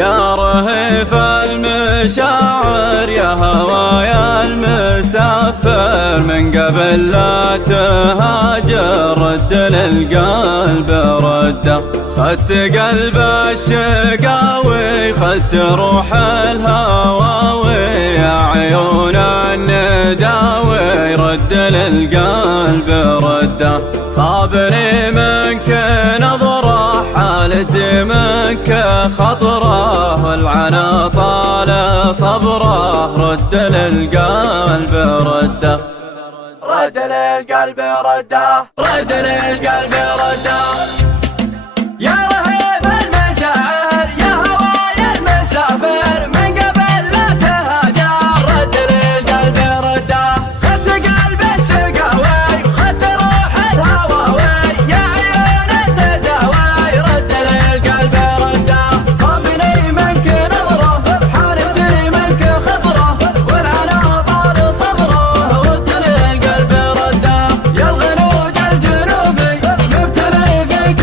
يا رهيف المشاعر يا هوايا المسافر، من قبل لا تهاجر رد للقلب رده. خدت قلب الشقاوي خدت روح الهواوي، يا عيون النداوي رد للقلب رده. صابني منك نظرة حالتي منك خطرة، والعنا طال صبره رد للقلب رده. رد للقلب رده، رد للقلب رده. يا رهيب المشاعر يا هوايا المسافر، من قبل لا تهاجر رد للقلب رده. خدت قلب الشقاوي وخدت روح الهواوي، يا عيون النداوي رد للقلب رده. صابني منك نظرة حالتي منك خطرة، والعنا طال صبره رد للقلب رده. يا الغنود الجنوبي مبتلي فيك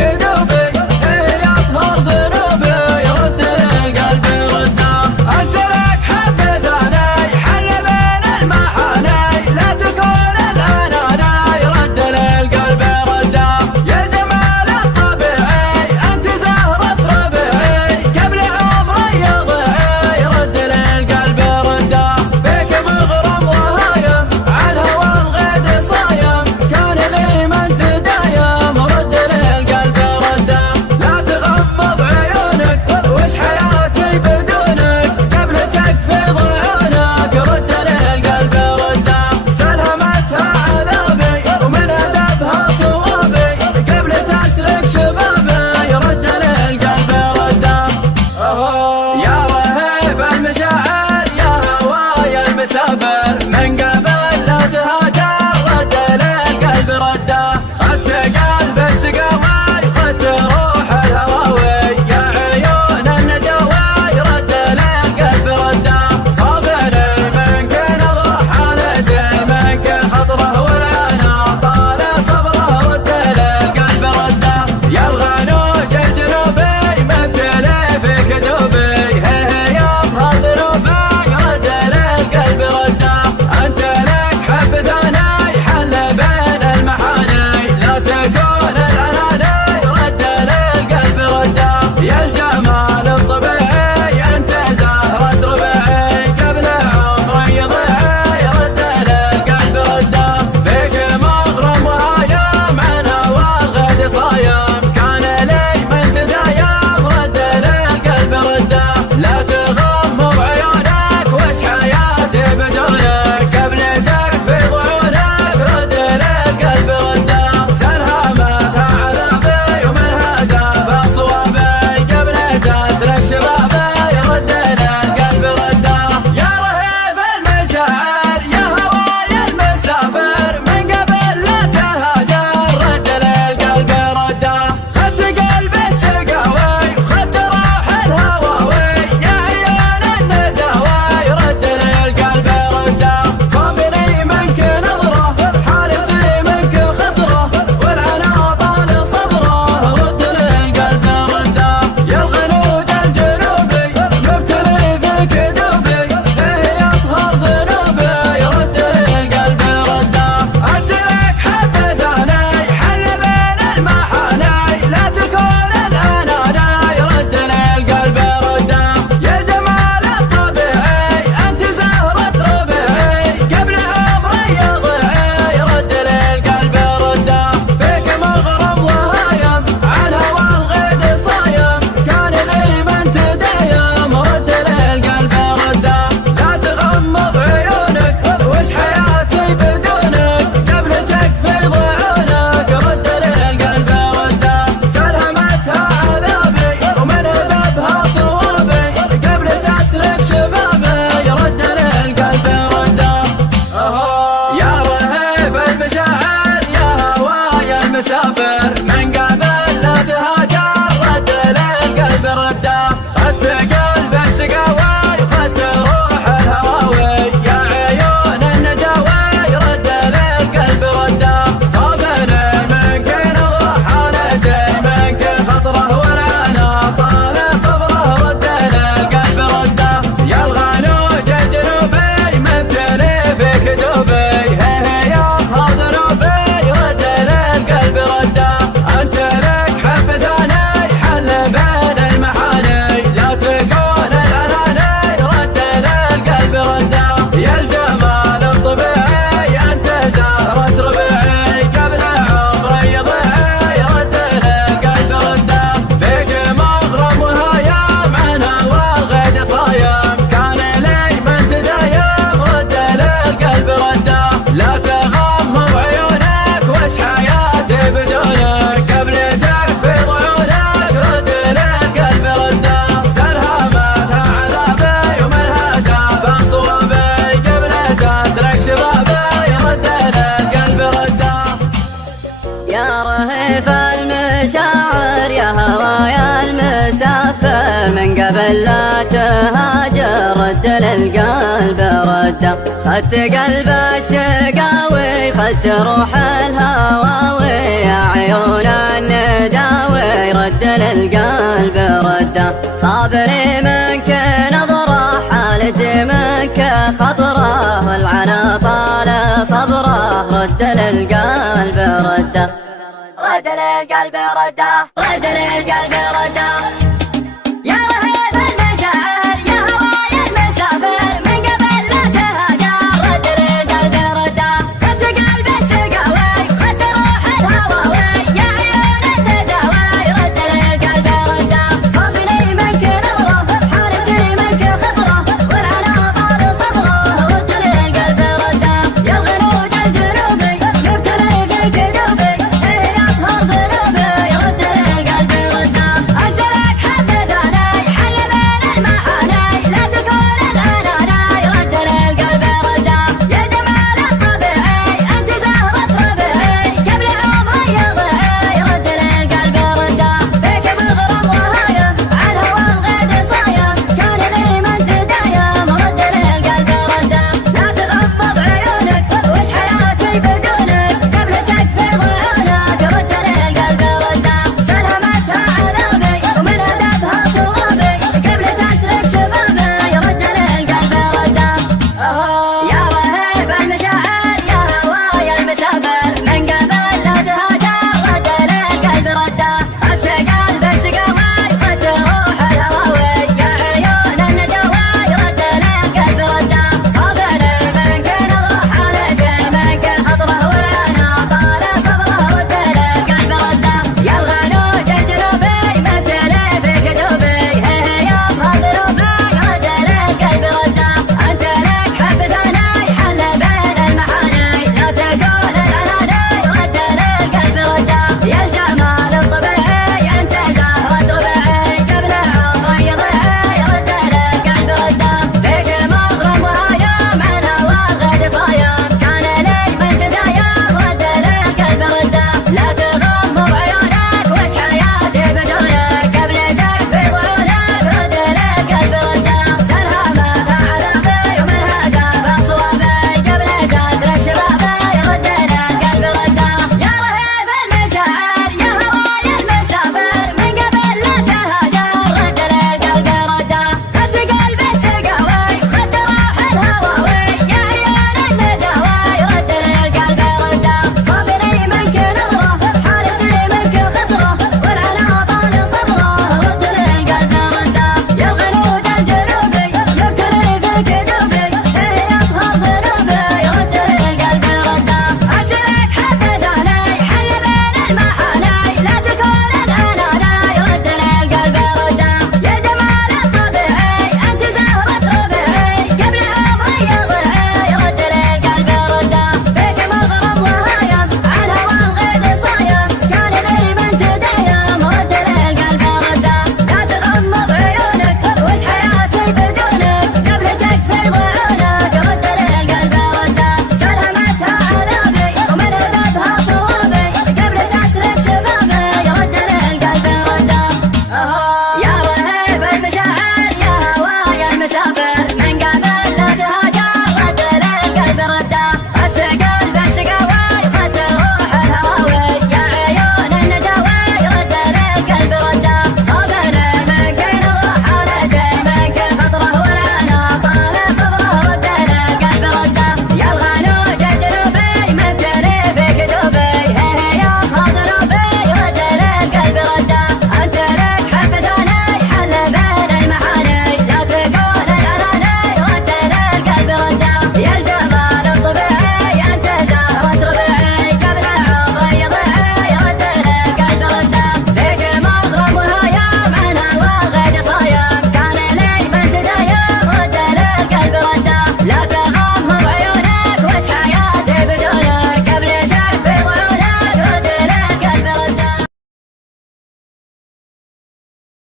قبل لا تهاجر رد للقلب رده. خدت قلب الشقاوي خدت روح الهواوي يا عيون النداوي رد للقلب رده. صابري منك نظره حالت منك خطره والعنا طال صبره رد للقلب رده. رد للقلب رده. رد للقلب رده.